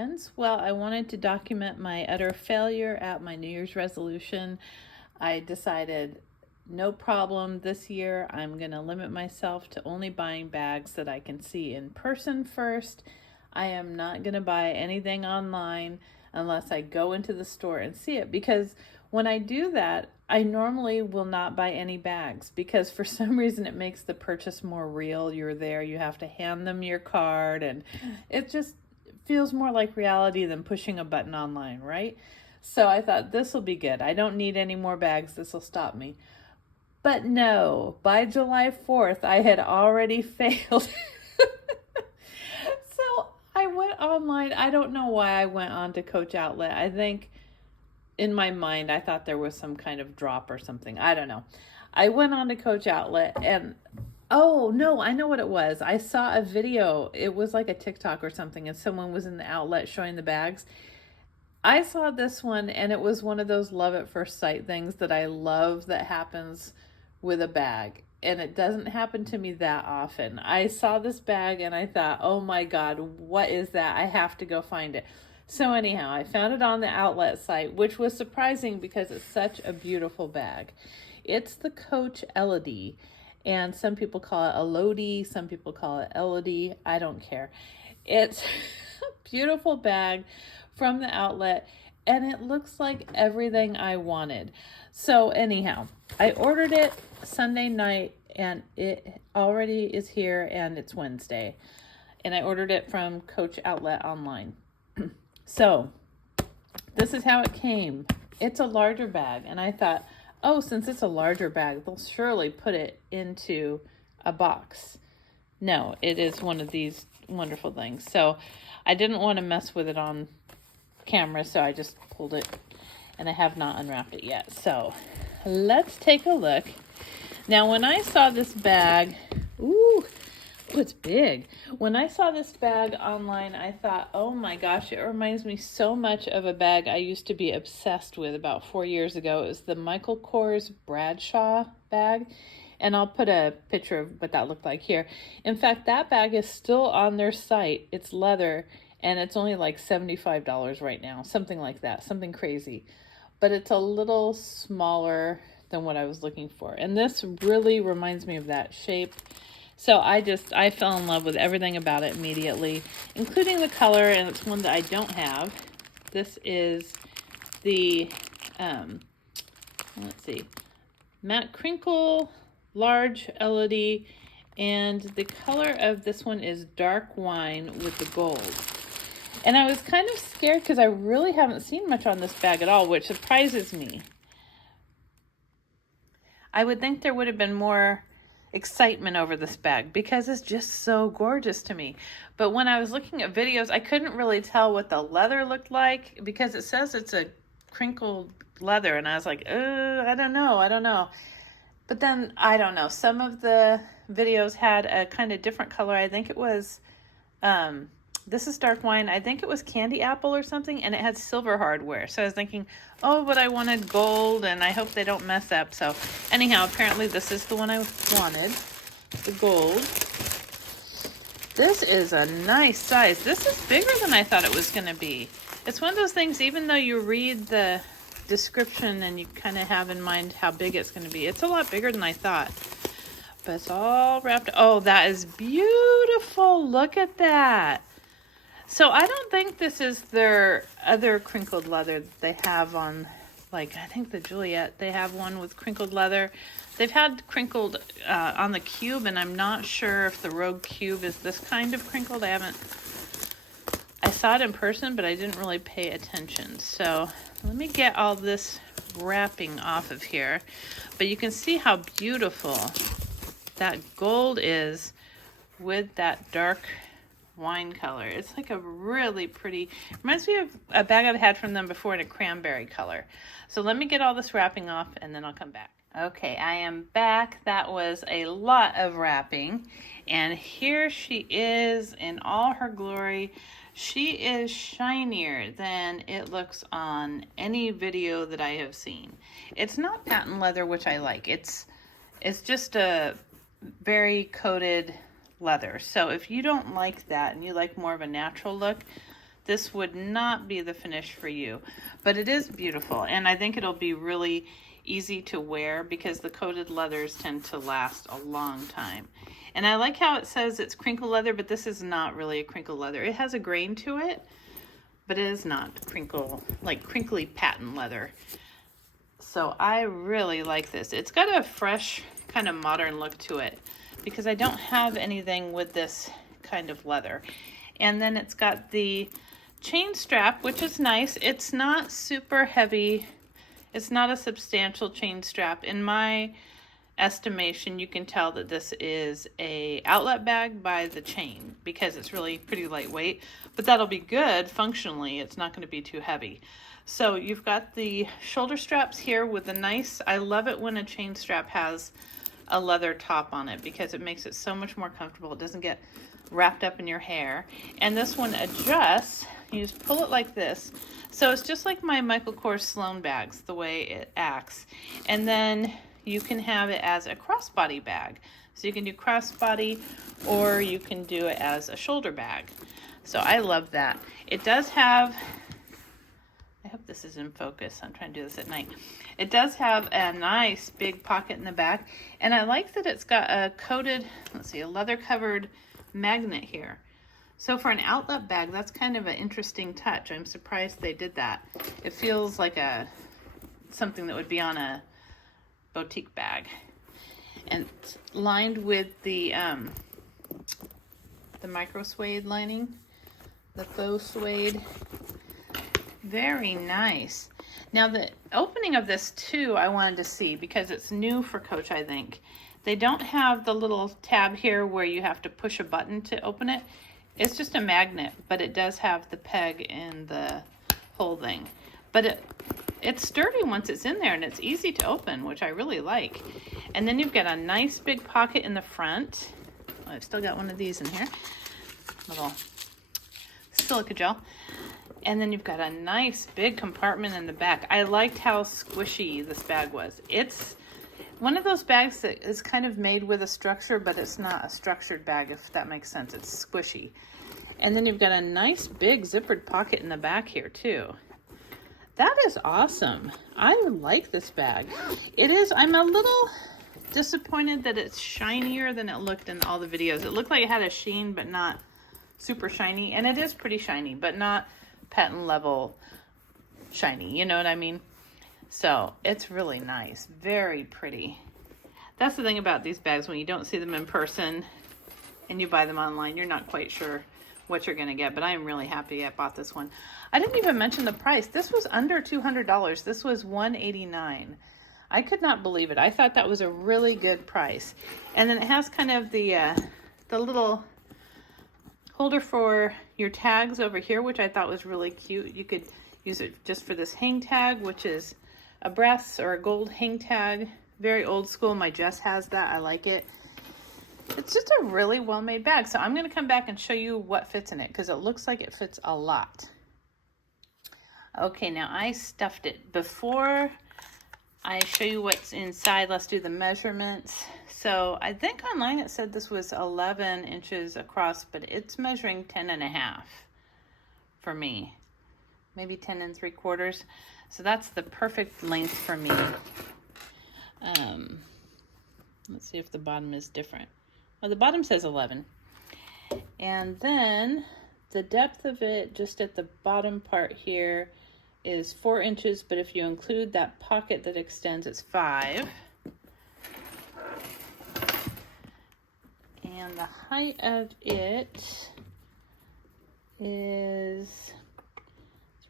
friends. Well, I wanted to document my utter failure at my New Year's resolution. I decided no problem this year. I'm going to limit myself to only buying bags that I can see in person first. I am not going to buy anything online unless I go into the store and see it, because when I do that, I normally will not buy any bags because for some reason it makes the purchase more real. You're there, you have to hand them your card, and it just feels more like reality than pushing a button online, right? So I thought this will be good. I don't need any more bags. This will stop me. But no, by July 4th, I had already failed. So I went online. I don't know why I went on to Coach Outlet. I think in my mind, I thought there was some kind of drop or something. I don't know. I went on to Coach Outlet and, oh no, I know what it was. I saw a video. It was like a TikTok or something, and someone was in the outlet showing the bags. I saw this one, and it was one of those love at first sight things that I love that happens with a bag. And it doesn't happen to me that often. I saw this bag and I thought, oh my God, what is that? I have to go find it. So anyhow, I found it on the outlet site, which was surprising because it's such a beautiful bag. It's the Coach Elodie, and some people call it Elodie, some people call it Elodie. I don't care. It's a beautiful bag from the outlet, and it looks like everything I wanted. So anyhow, I ordered it Sunday night, and it already is here, and it's Wednesday. And I ordered it from Coach Outlet online. So this is how it came. It's a larger bag, and I thought, oh, since it's a larger bag, they'll surely put it into a box. No, it is one of these wonderful things. So I didn't want to mess with it on camera, so I just pulled it, and I have not unwrapped it yet. So let's take a look. Now, when I saw this bag, ooh, it's big. When I saw this bag online, I thought, oh my gosh, it reminds me so much of a bag I used to be obsessed with about 4 years ago. It was the Michael Kors Bradshaw bag, and I'll put a picture of what that looked like here. In fact, that bag is still on their site. It's leather, and it's only like $75 right now, something like that, something crazy. But it's a little smaller than what I was looking for. And this really reminds me of that shape. So I fell in love with everything about it immediately, including the color, and it's one that I don't have. This is the, let's see, matte crinkle, large Elodie, and the color of this one is dark wine with the gold. And I was kind of scared because I really haven't seen much on this bag at all, which surprises me. I would think there would have been more excitement over this bag because it's just so gorgeous to me. But when I was looking at videos, I couldn't really tell what the leather looked like because it says it's a crinkled leather, and I was like, I don't know. But then, I don't know, some of the videos had a kind of different color. I think it was, this is dark wine. I think it was candy apple or something, and it had silver hardware. So I was thinking, oh, but I wanted gold, and I hope they don't mess up. So anyhow, apparently this is the one I wanted, the gold. This is a nice size. This is bigger than I thought it was going to be. It's one of those things, even though you read the description and you kind of have in mind how big it's going to be, it's a lot bigger than I thought. But it's all wrapped. Oh, that is beautiful. Look at that. So I don't think this is their other crinkled leather that they have on, like, I think the Juliet, they have one with crinkled leather. They've had crinkled on the Cube, and I'm not sure if the Rogue Cube is this kind of crinkled. I saw it in person, but I didn't really pay attention. So let me get all this wrapping off of here. But you can see how beautiful that gold is with that dark wine color. It's like a really pretty, reminds me of a bag I've had from them before in a cranberry color. So let me get all this wrapping off and then I'll come back. Okay, I am back. That was a lot of wrapping, and here she is in all her glory. She is shinier than it looks on any video that I have seen. It's not patent leather, which I like. It's just a very coated leather. So if you don't like that and you like more of a natural look, this would not be the finish for you. But it is beautiful, and I think it'll be really easy to wear because the coated leathers tend to last a long time. And I like how it says it's crinkle leather, but this is not really a crinkle leather. It has a grain to it, but it is not crinkle, like crinkly patent leather. So I really like this. It's got a fresh kind of modern look to it because I don't have anything with this kind of leather. And then it's got the chain strap, which is nice. It's not super heavy. It's not a substantial chain strap. In my estimation, you can tell that this is a outlet bag by the chain because it's really pretty lightweight, but that'll be good functionally. It's not going to be too heavy. So you've got the shoulder straps here with a nice, I love it when a chain strap has a leather top on it because it makes it so much more comfortable. It doesn't get wrapped up in your hair. And this one adjusts. You just pull it like this. So it's just like my Michael Kors Sloan bags, the way it acts. And then you can have it as a crossbody bag. So you can do crossbody or you can do it as a shoulder bag. So I love that. It does have, I hope this is in focus. I'm trying to do this at night. It does have a nice big pocket in the back. And I like that it's got a coated, let's see, a leather covered magnet here. So for an outlet bag, that's kind of an interesting touch. I'm surprised they did that. It feels like something that would be on a boutique bag. And it's lined with the micro suede lining, the faux suede. Very nice. Now the opening of this too, I wanted to see because it's new for Coach, I think. They don't have the little tab here where you have to push a button to open it. It's just a magnet, but it does have the peg and the whole thing. But it's sturdy once it's in there and it's easy to open, which I really like. And then you've got a nice big pocket in the front. Oh, I've still got one of these in here. Little silica gel. And then you've got a nice big compartment in the back. I liked how squishy this bag was. It's one of those bags that is kind of made with a structure, but it's not a structured bag, if that makes sense. It's squishy. And then you've got a nice big zippered pocket in the back here too. That is awesome. I like this bag. It is, I'm a little disappointed that it's shinier than it looked in all the videos. It looked like it had a sheen, but not super shiny. And it is pretty shiny, but not patent level shiny. You know what I mean? So it's really nice. Very pretty. That's the thing about these bags. When you don't see them in person and you buy them online, you're not quite sure what you're going to get. But I am really happy I bought this one. I didn't even mention the price. This was under $200. This was $189. I could not believe it. I thought that was a really good price. And then it has kind of the little holder for your tags over here, which I thought was really cute. You could use it just for this hang tag, which is a brass or a gold hang tag. Very old school. My Jess has that. I like it. It's just a really well-made bag. So I'm going to come back and show you what fits in it because it looks like it fits a lot. Okay, now I stuffed it. Before I show you what's inside, let's do the measurements. So I think online it said this was 11 inches across, but it's measuring 10.5 for me. Maybe 10 3/4. So that's the perfect length for me. Let's see if the bottom is different. Well, the bottom says 11. And then the depth of it, just at the bottom part here, is 4 inches, but if you include that pocket that extends, it's 5. And the height of it is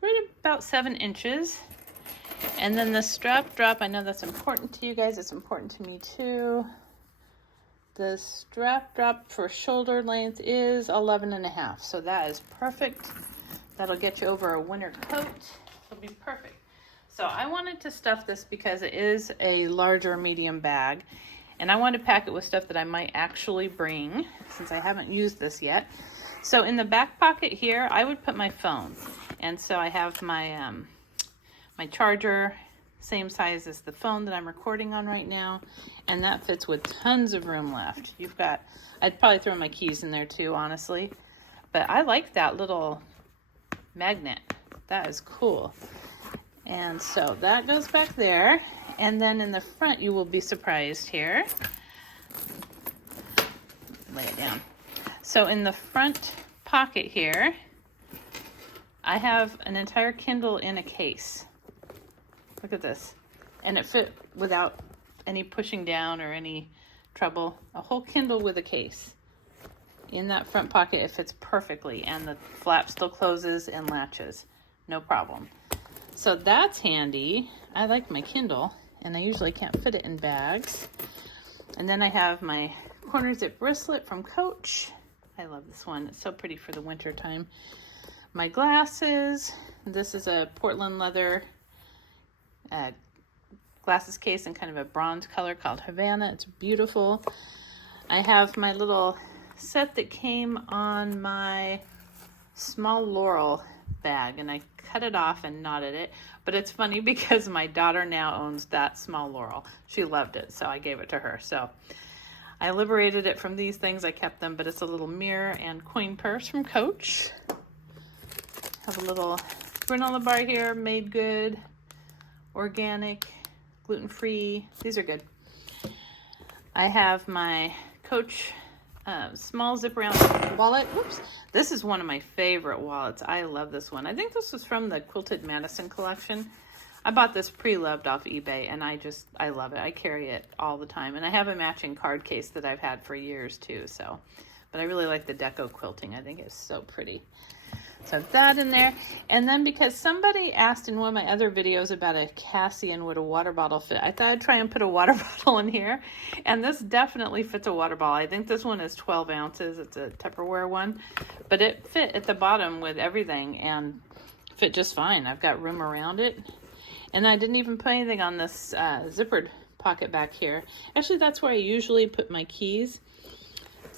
right about 7 inches. And then the strap drop, I know that's important to you guys. It's important to me too. The strap drop for shoulder length is 11.5. So that is perfect. That'll get you over a winter coat. It'll be perfect. So I wanted to stuff this because it is a larger medium bag. And I want to pack it with stuff that I might actually bring since I haven't used this yet. So in the back pocket here, I would put my phone. And so I have my my charger, same size as the phone that I'm recording on right now. And that fits with tons of room left. You've got, I'd probably throw my keys in there too, honestly. But I like that little magnet. That is cool. And so that goes back there. And then in the front, you will be surprised here. Lay it down. So in the front pocket here, I have an entire Kindle in a case. Look at this. And it fit without any pushing down or any trouble. A whole Kindle with a case. In that front pocket, it fits perfectly. And the flap still closes and latches. No problem. So that's handy. I like my Kindle, and I usually can't fit it in bags. And then I have my corner zip bracelet from Coach. I love this one. It's so pretty for the winter time. My glasses. This is a Portland leather glasses case in kind of a bronze color called Havana. It's beautiful. I have my little set that came on my small Laurel bag, and I cut it off and knotted it. But it's funny because my daughter now owns that small Laurel. She loved it, so I gave it to her. So I liberated it from these things. I kept them, but it's a little mirror and coin purse from Coach. Have a little granola bar here, made good, organic, gluten-free. These are good. I have my Coach small zip around wallet. Whoops. This is one of my favorite wallets. I love this one. I think this was from the Quilted Madison collection. I bought this pre-loved off eBay, and I love it. I carry it all the time. And I have a matching card case that I've had for years too. So, but I really like the deco quilting. I think it's so pretty. So that in there. And then because somebody asked in one of my other videos about a Cassian would a water bottle fit, I thought I'd try and put a water bottle in here. And this definitely fits a water bottle. I think this one is 12 ounces. It's a Tupperware one. But it fit at the bottom with everything and fit just fine. I've got room around it. And I didn't even put anything on this zippered pocket back here. Actually, that's where I usually put my keys.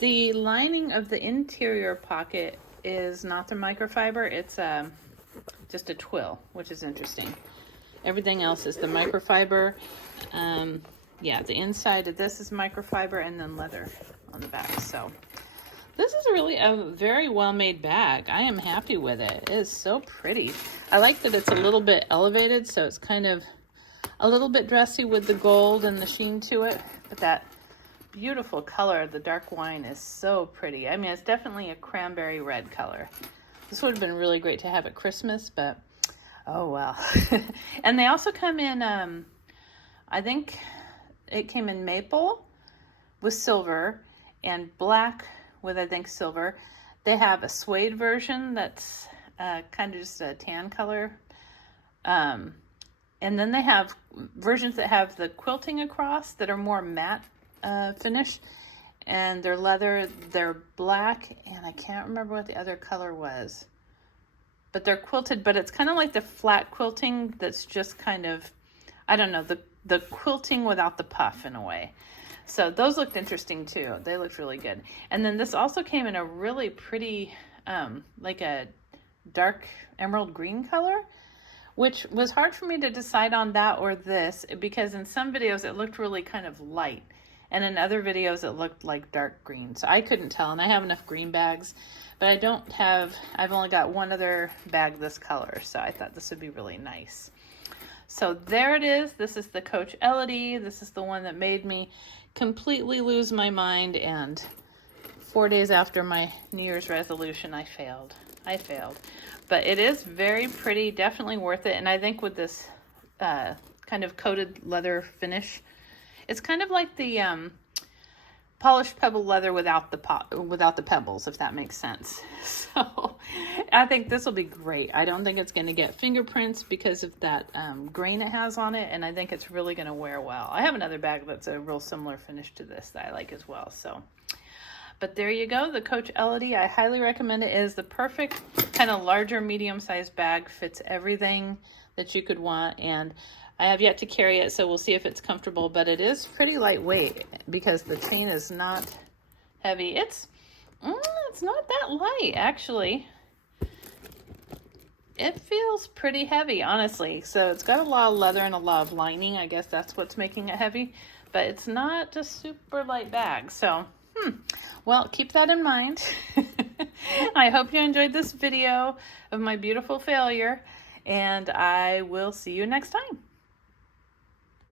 The lining of the interior pocket is not the microfiber. It's just a twill, which is interesting. Everything else is the microfiber. Yeah, the inside of this is microfiber and then leather on the back. So this is really a very well-made bag. I am happy with it. It is so pretty. I like that it's a little bit elevated, so it's kind of a little bit dressy with the gold and the sheen to it, but that beautiful color, the dark wine, is so pretty. I mean, it's definitely a cranberry red color. This would have been really great to have at Christmas, but oh well. And they also come in, I think it came in maple with silver and black with, I think, silver. They have a suede version that's kind of just a tan color. And then they have versions that have the quilting across that are more matte finish, and they're leather. They're black, and I can't remember what the other color was, but they're quilted, but it's kind of like the flat quilting that's just kind of, I don't know, the quilting without the puff in a way. So those looked interesting too. They looked really good. And then this also came in a really pretty like a dark emerald green color, which was hard for me to decide on that or this, because in some videos it looked really kind of light, and in other videos it looked like dark green. So I couldn't tell, and I have enough green bags, but I've only got one other bag this color, so I thought this would be really nice. So there it is. This is the Coach Elodie. This is the one that made me completely lose my mind, and 4 days after my New Year's resolution, I failed. But it is very pretty, definitely worth it. And I think with this kind of coated leather finish, it's kind of like the polished pebble leather without the pebbles, if that makes sense. So I think this will be great. I don't think it's going to get fingerprints because of that grain it has on it, and I think it's really going to wear well. I have another bag that's a real similar finish to this that I like as well. So, but there you go, the Coach Elodie. I highly recommend it. It is the perfect kind of larger, medium-sized bag. Fits everything that you could want, and I have yet to carry it, so we'll see if it's comfortable, but it is pretty lightweight because the chain is not heavy. It's not that light, actually. It feels pretty heavy, honestly. So it's got a lot of leather and a lot of lining. I guess that's what's making it heavy, but it's not a super light bag. So, well, keep that in mind. I hope you enjoyed this video of my beautiful failure, and I will see you next time.